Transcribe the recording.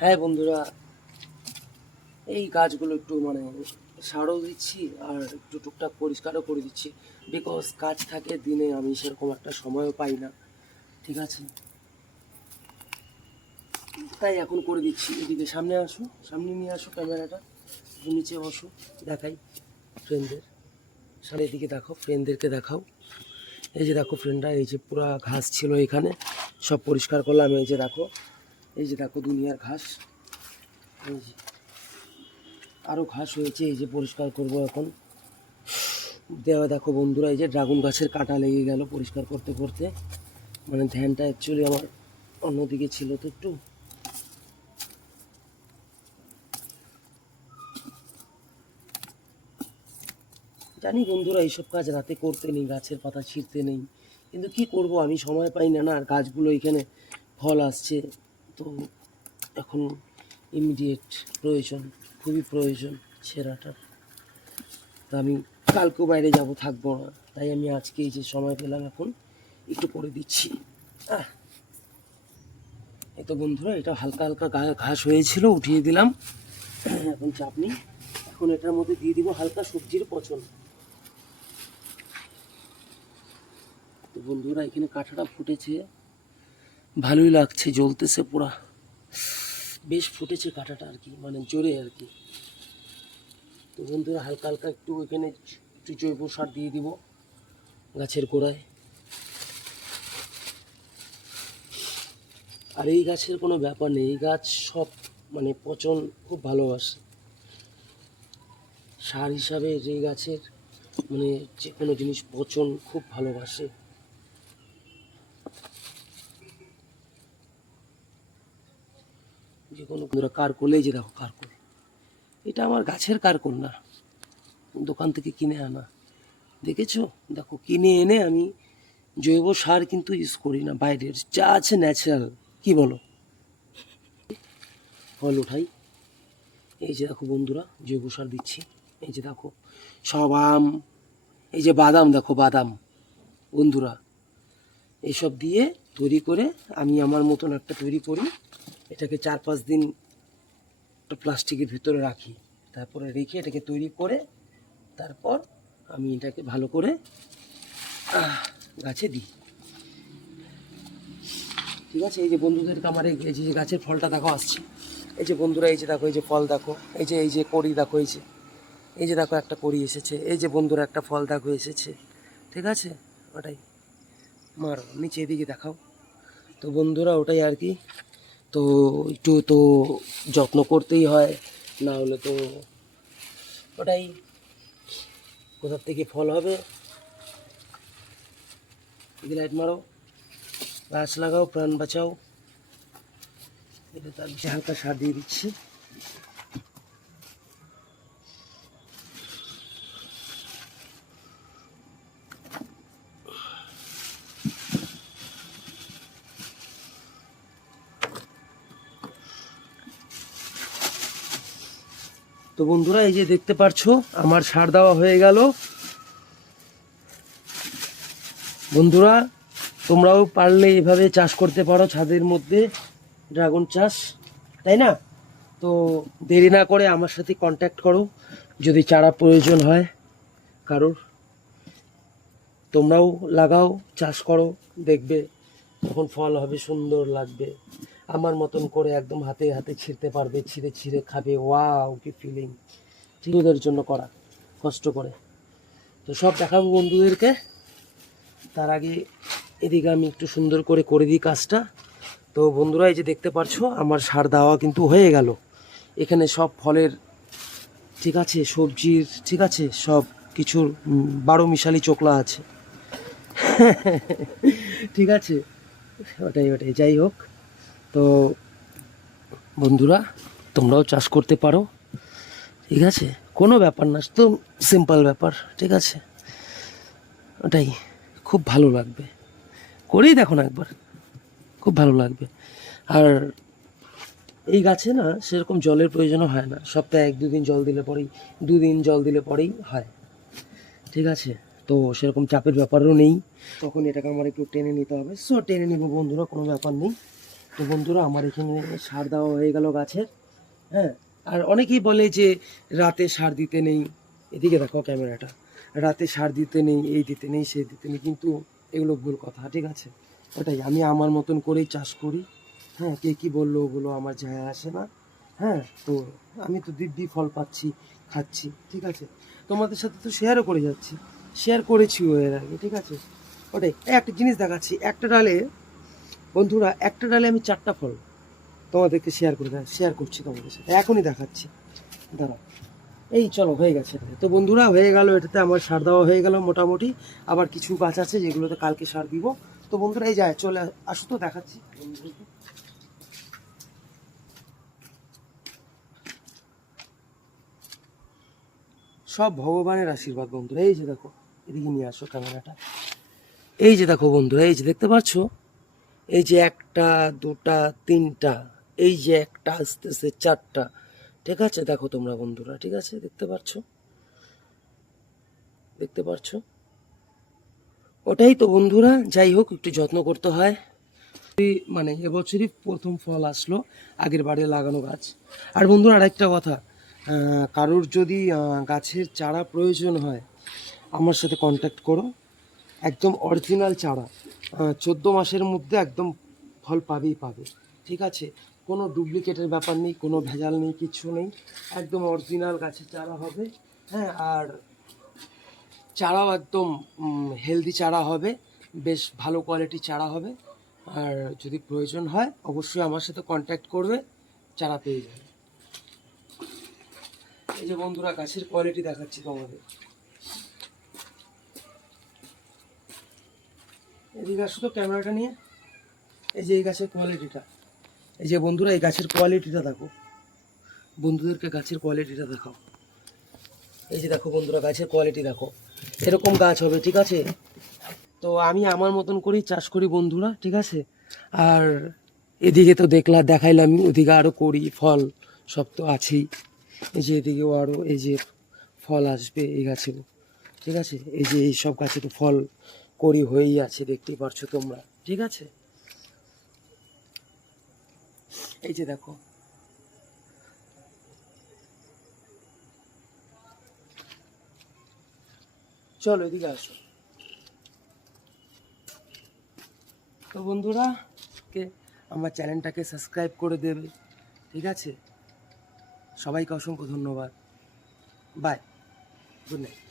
হ্যাঁ বন্ধুরা, এই গাছগুলো একটু সারও দিচ্ছি আর একটু টুকটাক পরিষ্কারও করে দিচ্ছি। বিকজ কাজ থাকে দিনে, আমি সেরকম একটা সময়ও পাই না। ঠিক আছে, তাই এখন করে দিচ্ছি। এদিকে সামনে আসো, সামনে নিয়ে আসো ক্যামেরাটা, নিচে বসো, দেখাই ফ্রেন্ডদের। সামনে এদিকে দেখো, ফ্রেন্ডদেরকে দেখাও। এই যে দেখো ফ্রেন্ডরা, এই যে পুরা ঘাস ছিল এখানে, সব পরিষ্কার করলাম। এই যে দেখো, এই যে দেখো দুনিয়ার ঘাস। এই যে আরও ঘাস হয়েছে, এই যে পরিষ্কার করব এখন। দেখো বন্ধুরা, এই যে ড্রাগন গাছের কাঁটা লেগে গেল পরিষ্কার করতে করতে। ধ্যানটা অ্যাকচুয়ালি আমার অন্যদিকে ছিল, তো একটু জানি বন্ধুরা, এইসব কাজ রাতে করতে নেই, গাছের পাতা ছিঁড়তে নেই, কিন্তু কি করব, আমি সময় পাই না। না, আর গাছগুলো এখানে ফল আসছে, তো এখন ইমিডিয়েট প্রয়োজন, খুবই প্রয়োজন ছেঁড়াটার। তো আমি কালকেও বাইরে যাব, থাকবো না, তাই আমি আজকে এই যে সময় পেলাম এখন একটু করে দিচ্ছি। এই তো বন্ধুরা, এটা হালকা হালকা ঘাস হয়েছিল, উঠিয়ে দিলাম। এখন চাপ নেই, এখন এটার মধ্যে দিয়ে দিব হালকা সবজির পচন। তো বন্ধুরা, এখানে কাঁঠাটা ফুটেছে, ভালোই লাগছে, জ্বলতেছে পুরা, বেশ ফুটেছে কাঁঠাটা আর কি, জোরে আর কি। তো বন্ধুরা, হালকা হালকা একটু এখানে একটু জৈব সার দিয়ে দিব গাছের গোড়ায়। আর এই গাছের কোনো ব্যাপার নেই, এই গাছ সব পচন খুব ভালোবাসে। সার হিসাবে এই গাছের যে কোনো জিনিস পচন খুব ভালোবাসে। যে কোনো কারকোল, এই যে দেখো কারকোল, এটা আমার গাছের কারকোল না, দোকান থেকে কিনে আনা। দেখেছো, দেখো, কিনে এনে আমি জৈব সার কিন্তু ইউজ করি না, বাইরের যা আছে ন্যাচারাল। কি বলো? ফল উঠাই, এই যে দেখো বন্ধুরা, জৈব সার দিচ্ছি। এই যে দেখো সব আম, এই যে বাদাম, দেখো বাদাম বন্ধুরা, এইসব দিয়ে তৈরি করে আমি আমার মতন একটা তৈরি করি। এটাকে 4-5 দিন একটা প্লাস্টিকের ভিতরে রাখি, তারপরে রেখে এটাকে তৈরি করে তারপর আমি এটাকে ভালো করে গাছে দিই। ঠিক আছে, এই যে বন্ধুদেরকে আমার এই যে গাছের ফলটা দেখো আসছে। এই যে বন্ধুরা, এই যে দেখো, এই যে ফল দেখো, এই যে কড়ি দেখো, এই যে দেখো একটা কড়ি এসেছে। এই যে বন্ধুরা, একটা ফল দেখো এসেছে। ঠিক আছে, ওটাই মারো নিচে, এদিকে দেখাও। তো বন্ধুরা, ওটাই আর কি। তো একটু তো যত্ন করতেই হয়, না হলে তো ওটাই, কোথার থেকে ফল হবে। লাইট মারো, গাছ লাগাও, প্রাণ বাঁচাও। এটা তার হালকা সার দিয়ে দিচ্ছি। তো বন্ধুরা, এই যে দেখতে পারছো আমার সার দেওয়া হয়ে গেল। বন্ধুরা, তোমরাও পারলে এভাবে চাষ করতে পারো ছাদের মধ্যে, ড্রাগন চাষ, তাই না? তো দেরি না করে আমার সাথে কন্ট্যাক্ট করো যদি চারা প্রয়োজন হয় কারোর। তোমরাও লাগাও, চাষ করো, দেখবে তখন ফল হবে, সুন্দর লাগবে। আমার মতন করে একদম হাতে হাতে ছিঁড়তে পারবে, ছিঁড়ে ছিঁড়ে খাবে, ওয়াও কি ফিলিং! ঠিকদের জন্য করা, কষ্ট করে। তো সব দেখাবো বন্ধুদেরকে, তার আগে এদিকে আমি একটু সুন্দর করে করে দিই কাজটা। তো বন্ধুরা, এই যে দেখতে পাচ্ছ আমার সার দেওয়া কিন্তু হয়ে গেল। এখানে সব ফলের, ঠিক আছে, সবজির, ঠিক আছে, সব কিছুর 12 মিশালি চোখলা আছে। ঠিক আছে, ওটাই ওটাই, যাই হোক। তো বন্ধুরা, তোমরাও চাষ করতে পারো, ঠিক আছে, কোনো ব্যাপার না, তো সিম্পল ব্যাপার, ঠিক আছে, ওটাই, খুব ভালো লাগবে, করেই দেখো না একবার, খুব ভালো লাগবে। আর এই গাছে না সেরকম জলের প্রয়োজনও হয় না, সপ্তাহে 1-2 দিন জল দিলে পরেই, 2 দিন জল দিলে পরেই হয়, ঠিক আছে। তো সেরকম চাপের ব্যাপারও নেই, তখন এটাকে আমার একটু টেনে নিতে হবে, সো টেনে নিব বন্ধুরা, কোনো ব্যাপার নেই। তো বন্ধুরা আমার এখানে সার দেওয়া হয়ে গেল গাছের। হ্যাঁ, আর অনেকেই বলে যে রাতে সার দিতে নেই, এদিকে দেখো ক্যামেরাটা, রাতে সার দিতে নেই, এই দিতে নেই, সেই দিতে নেই, কিন্তু এগুলো ভুল কথা, ঠিক আছে? ওটাই, আমি আমার মতন করেই চাষ করি। হ্যাঁ, কে কী বললো ওগুলো আমার যায় আসে না। হ্যাঁ, তো আমি তো দিব্যি ফল পাচ্ছি, খাচ্ছি, ঠিক আছে? তোমাদের সাথে তো শেয়ারও করে যাচ্ছি, শেয়ার করেছিও এর আগে, ঠিক আছে? ওটাই, একটা জিনিস দেখাচ্ছি, একটা ডালে বন্ধুরা, একটা ডালে আমি 4টা ফল তোমাদেরকে শেয়ার করছি তোমাদের সাথে, এখনই দেখাচ্ছি, দাঁড়াও। এই চলো, হয়ে গেছে। তো বন্ধুরা হয়ে গেল, এটাতে আমার সার দেওয়া হয়ে গেল মোটামুটি। আবার কিছু গাছ আছে যেগুলোতে কালকে সার দিব। তো বন্ধুরা এই যায়, চলে আসো তো দেখাচ্ছি। সব ভগবানের আশীর্বাদ বন্ধুরা। এই যে দেখো, এদিকে নিয়ে আসো ক্যামেরাটা। এই যে দেখো বন্ধুরা, এই যে দেখতে পাচ্ছ, এই যে 1টা 2টা 3টা, এই যে একটা আসতেছে 4টা, ঠিক আছে? দেখো তোমরা বন্ধুরা, ঠিক আছে? দেখতে পাচ্ছ? ওটাই তো বন্ধুরা, যাই হোক একটু যত্ন করতে হয়। মানে এবছরই প্রথম ফল আসলো আগের বারে লাগানো গাছ। আর বন্ধুরা আরেকটা কথা, কারোর যদি গাছের চারা প্রয়োজন হয় আমার সাথে কন্ট্যাক্ট করো, একদম অরিজিনাল চারা, 14 মাসের মধ্যে একদম ফল পাবে, ঠিক আছে? কোনো ডুপ্লিকেটের ব্যাপার নেই, কোনো ভেজাল নেই, কিচ্ছু নেই, একদম অরিজিনাল গাছের চারা হবে। হ্যাঁ, আর চারাও একদম হেলদি চারা হবে, বেশ ভালো কোয়ালিটির চারা হবে। আর যদি প্রয়োজন হয় অবশ্যই আমার সাথে কন্ট্যাক্ট করবে, চারা পেয়ে যাবে। এই যে বন্ধুরা গাছের কোয়ালিটি দেখাচ্ছি তোমাদের, এদিকে আসো তো ক্যামেরাটা নিয়ে। এই যে এই গাছের কোয়ালিটিটা, এই যে বন্ধুরা এই গাছের কোয়ালিটিটা দেখো, বন্ধুদেরকে গাছের কোয়ালিটিটা দেখাও। এই যে দেখো বন্ধুরা গাছের কোয়ালিটি দেখো, এরকম গাছ হবে, ঠিক আছে? তো আমি আমার মতন করেই চাষ করি বন্ধুরা, ঠিক আছে? আর এদিকে তো দেখাইলাম, ওদিকে আরও করি, ফল সব তো আছেই। এই যে এদিকেও আরও এই যে ফল আসবে এই গাছেও, ঠিক আছে? এই যে এই সব গাছে তো ফল করি হয়েই আছে, দেখতেই পারছো তোমরা, ঠিক আছে? এই যে দেখো, চলো এদিকে আসো। তো বন্ধুরা কে আমার চ্যানেলটাকে সাবস্ক্রাইব করে দেবে, ঠিক আছে? সবাইকে অসংখ্য ধন্যবাদ। Bye, good night.